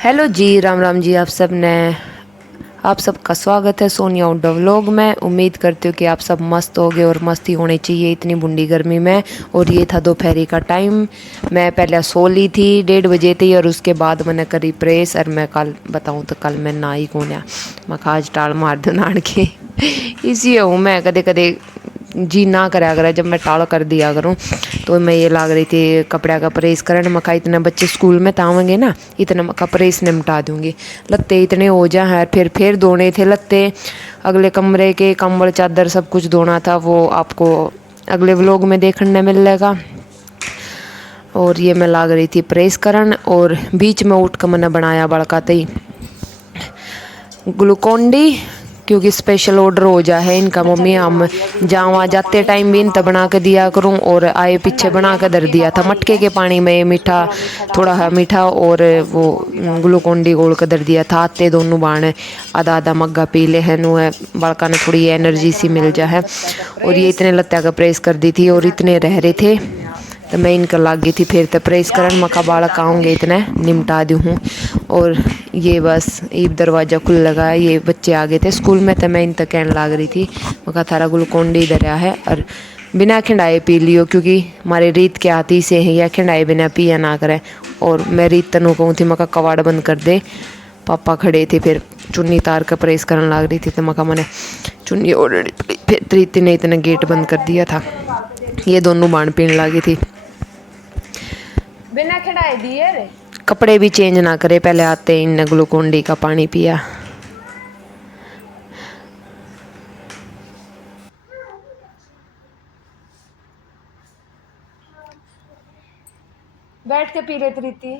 Hello जी, राम राम जी। आप सबका स्वागत है सोनिया उड्डा व्लॉग में। उम्मीद करती हूँ कि आप सब मस्त होगे और मस्ती होनी चाहिए इतनी बुंडी गर्मी में। और ये था दोपहरी का टाइम। मैं पहले सो ली थी 1:30 बजे थी और उसके बाद मैंने करी प्रेस। और मैं कल बताऊँ तो कल मैं ना ही कौन मैं आज टाल मार दो नाड़ के इसी हूँ मैं। कदे कदे जी ना कराया करा जब मैं टाल कर दिया करूँ। तो मैं ये लाग रही थी कपड़ा का प्रेस करने। मका इतने बच्चे स्कूल में तावेंगे ना, इतना मका प्रेस निपटा दूंगी। लत्ते इतने हो जा है, फिर धोने थे लत्ते। अगले कमरे के कंबल चादर सब कुछ धोना था, वो आपको अगले व्लॉग में देखने मिलेगा। और ये मैं लाग रही थी प्रेस करन और बीच में उठ कर मैंने बनाया बड़का तई ग्लूकोन डी, क्योंकि स्पेशल ऑर्डर हो जा है इनका। मम्मी हम जावा जाते टाइम भी इनता बना के दिया करूँ और आए पीछे बना के धर दिया था मटके के पानी में, मीठा थोड़ा है मीठा और वो ग्लूकोन डी घोल के धर दिया था। आते दोनों बाण आधा आधा मग्गा पी ले है नु है, बड़का ने थोड़ी एनर्जी सी मिल जा है। और ये इतने लत्ता का प्रेस कर दी थी और इतने रह रहे थे तो मैं इनका लाग गई थी फिर तो प्रेस करन। मका बालक आऊँगे इतने निमटा दूँ हूँ। और ये बस ईब दरवाज़ा खुल लगा है, ये बच्चे आ गए थे स्कूल में तो मैं इन तक कहने लाग रही थी मका थारा ग्लूकोन डी दरिया है और बिना खिंडाए पी लियो, क्योंकि हमारे रीत के आती से है या खिंडाए बिना पिया ना करे। और मैं रीत तनु कहूँ थी मका कवाड़ बंद कर दे। पापा खड़े थे, फिर चुन्नी तार का प्रेस करने लाग रही थी तो मका मैंने चुन्नी ओढ़ी, फिर रीति ने इतना गेट बंद कर दिया था। ये दोनों बाण पीने लगी थी बिना खिड़ाए दिए रे। कपड़े भी चेंज ना करे, पहले आते इन ग्लूकोन डी का पानी पिया। बैठ के पी रहे प्रीति।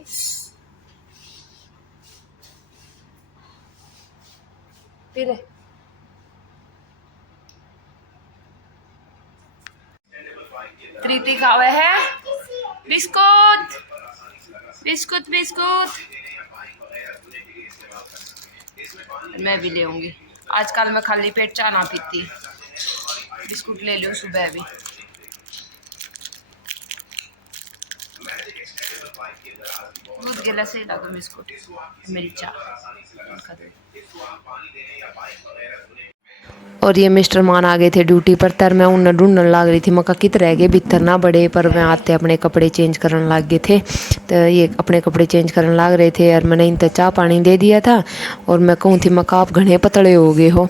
पी ले। प्रीति खावे है बिस्कुट बिस्कुट बिस्कुट। मैं भी ले आऊंगी। आजकल मैं खाली पेट चाय ना पीती, बिस्कुट ले लो सुबह भी। दूध गिला से ला दो बिस्कुट मिर्चा। और ये मिस्टर मान आ गए थे ड्यूटी पर, तर मैं उन्हें ढूंढने लग रही थी मका कित रह गए भीतर ना बड़े। पर मैं आते अपने कपड़े चेंज करने लग गए थे तो ये अपने कपड़े चेंज करने लग रहे थे और मैंने इनते चाय पानी दे दिया था। और मैं कहूँ थी मका आप घने पतले हो गए हो,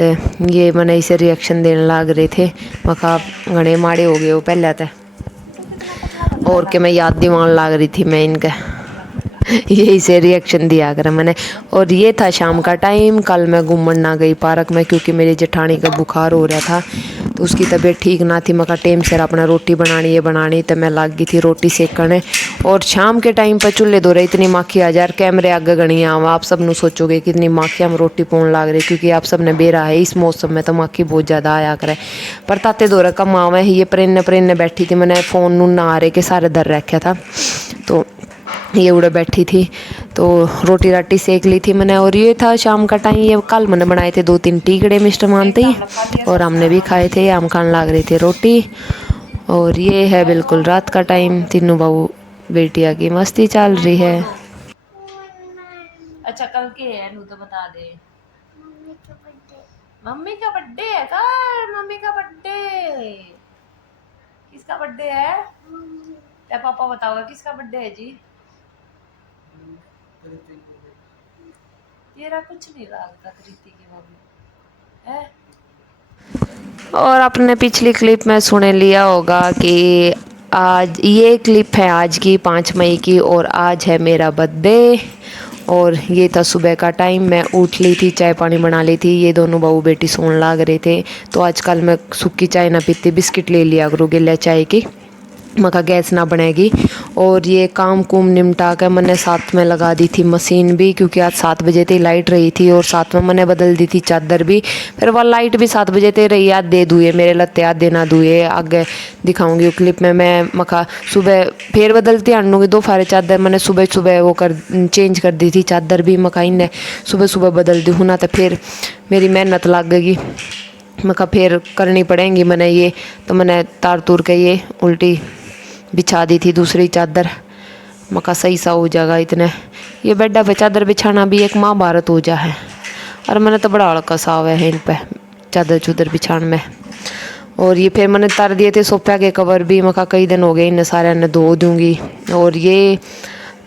तो ये मैंने इसे रिएक्शन देने लग रहे थे मका आप घने माड़े हो गए हो पहले तो। और के मैं याद दिवान लग रही थी मैं इनका यही से रिएक्शन दिया करा मैंने। और ये था शाम का टाइम। कल मैं घूमन ना गई पार्क में, क्योंकि मेरी जेठानी का बुखार हो रहा था तो उसकी तबीयत ठीक ना थी। मका टाइम से अपना रोटी बनानी है बनानी तो मैं लग गई थी रोटी सेकने। और शाम के टाइम पर चूल्हे दो रहे इतनी माखी आ जा, कैमरे आगे गणी आव। आप सब न सोचोगे कितनी माखी हम रोटी पौन लग रही, क्योंकि आप सब ने बेरा है इस मौसम में तो माखी बहुत ज़्यादा आया करे। पर ताते दो कम आवे ये परेने परेने बैठी थी। मैंने फ़ोन नू ना आ रहे के सारे दर रखा था तो ये उड़े बैठी थी तो रोटी राटी सेक ली थी मैंने। और ये था शाम का टाइम। ये कल मैंने बनाए थे 2-3 टीकड़े मिस्टर मानते ही और हमने भी खाए थे। हम खाने लग रहे थे रोटी। और ये है बिल्कुल रात का टाइम। तीनों बहू बेटिया की मस्ती चल रही है। अच्छा कल के है नू तो बता दे। मम्मी का बर्थडे है कल। मम्मी का बर्थडे। किसका बर्थडे है? क्या पापा बताओगे किसका बर्थडे है जी? तेरा कुछ नहीं लगता कृति की मम्मी है। और आपने पिछली क्लिप में सुने लिया होगा कि आज ये क्लिप है आज की 5 मई की और आज है मेरा बर्थडे। और ये था सुबह का टाइम। मैं उठ ली थी, चाय पानी बना ली थी। ये दोनों बहू बेटी सोने लग रहे थे तो आजकल मैं सूखी चाय ना पीती, बिस्किट ले लिया करूँ गिला चाय की, मका गैस ना बनेगी। और ये काम कुम निमटा कर मैंने साथ में लगा दी थी मशीन भी, क्योंकि आज 7 बजे तक लाइट रही थी। और साथ में मैंने बदल दी थी चादर भी। फिर वह लाइट भी 7 बजे तक रही। आधे धुए मेरे लत्ते आधे ना धुए, आगे दिखाऊंगी वो क्लिप में। मैं मका सुबह फिर बदलती आनूँगी 2 फारे चादर। मैंने सुबह सुबह वो कर चेंज कर दी थी चादर भी। मका इन्हें सुबह सुबह बदल दी हूँ ना तो फिर मेरी मेहनत लग गई। मका फिर करनी पड़ेंगी मैंने ये। तो मैंने तार तूर के ये उल्टी बिछा दी थी दूसरी चादर। मका सही सा हो जाएगा इतने। ये बेडा पे चादर बिछाना भी एक महाभारत हो जा है, और मैंने तो बड़ा हड़कस आवे है इन पे चादर चुदर बिछाने में। और ये फिर मैंने तर दिए थे सोफा के कवर भी, मका कई दिन हो गए इन सारे ने धो दूँगी। और ये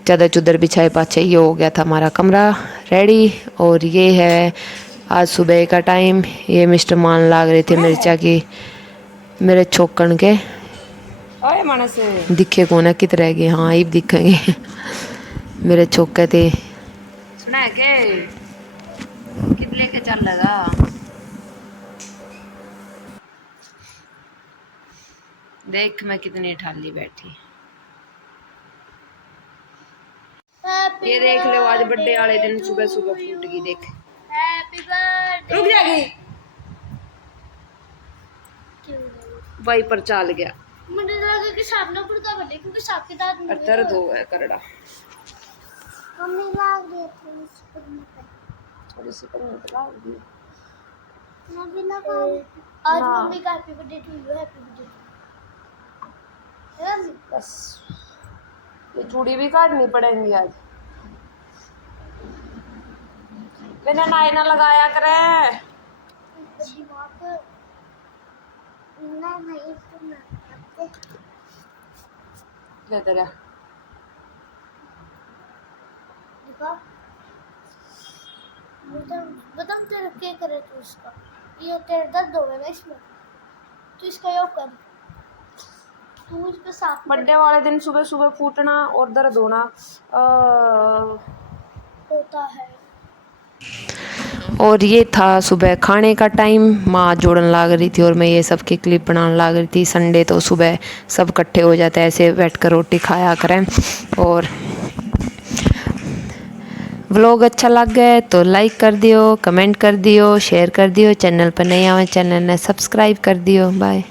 चादर चुदर बिछाए पाछे ये हो गया था हमारा कमरा रेडी। और ये है आज सुबह का टाइम। ये मिस्टर मान लाग रहे थे मिर्चा की मेरे छोकन के, ओए मानस दिखे कौन है कित रह गए, हाँ ये दिखेंगे मेरे छोके थे। सुना है के कित लेके चल लगा। देख मैं कितनी ठाली बैठी। ये देख लो आज बर्थडे वाले दिन सुबह सुबह फूट गई। देख हैप्पी बर्थडे। रुक जाएगी भाई पर चल गया। मुझे लगा कि सामने पड़ता बर्थडे क्योंकि साथ के दांत और दर्द हो गया करड़ा। मम्मी लाग रही थी स्कूल में थोड़ी सी पर निकला दी मैं भी लगा आज मम्मी का happy birthday to you. Happy birthday बस। ये चूड़ी भी काटनी पड़ेंगी आज। मैंने नाई ना लगाया करे। दिमाग ना नहीं सुना क्या तेरा देखा बता तेरे क्या करे तू इसका। ये तेरे दर्द हो गया इसमें तू इसका योग कर। तू इस पे साफ बर्थडे वाले दिन सुबह सुबह फूटना और दर्द होना होता है। और ये था सुबह खाने का टाइम। माँ जोड़न लाग रही थी और मैं ये सब की क्लिप बनाने लाग रही थी। संडे तो सुबह सब इकट्ठे हो जाते हैं, ऐसे बैठ कर रोटी खाया करें। और व्लॉग अच्छा लग गया तो लाइक कर दियो, कमेंट कर दियो, शेयर कर दियो। चैनल पर नहीं आवे चैनल ने सब्सक्राइब कर दियो। बाय।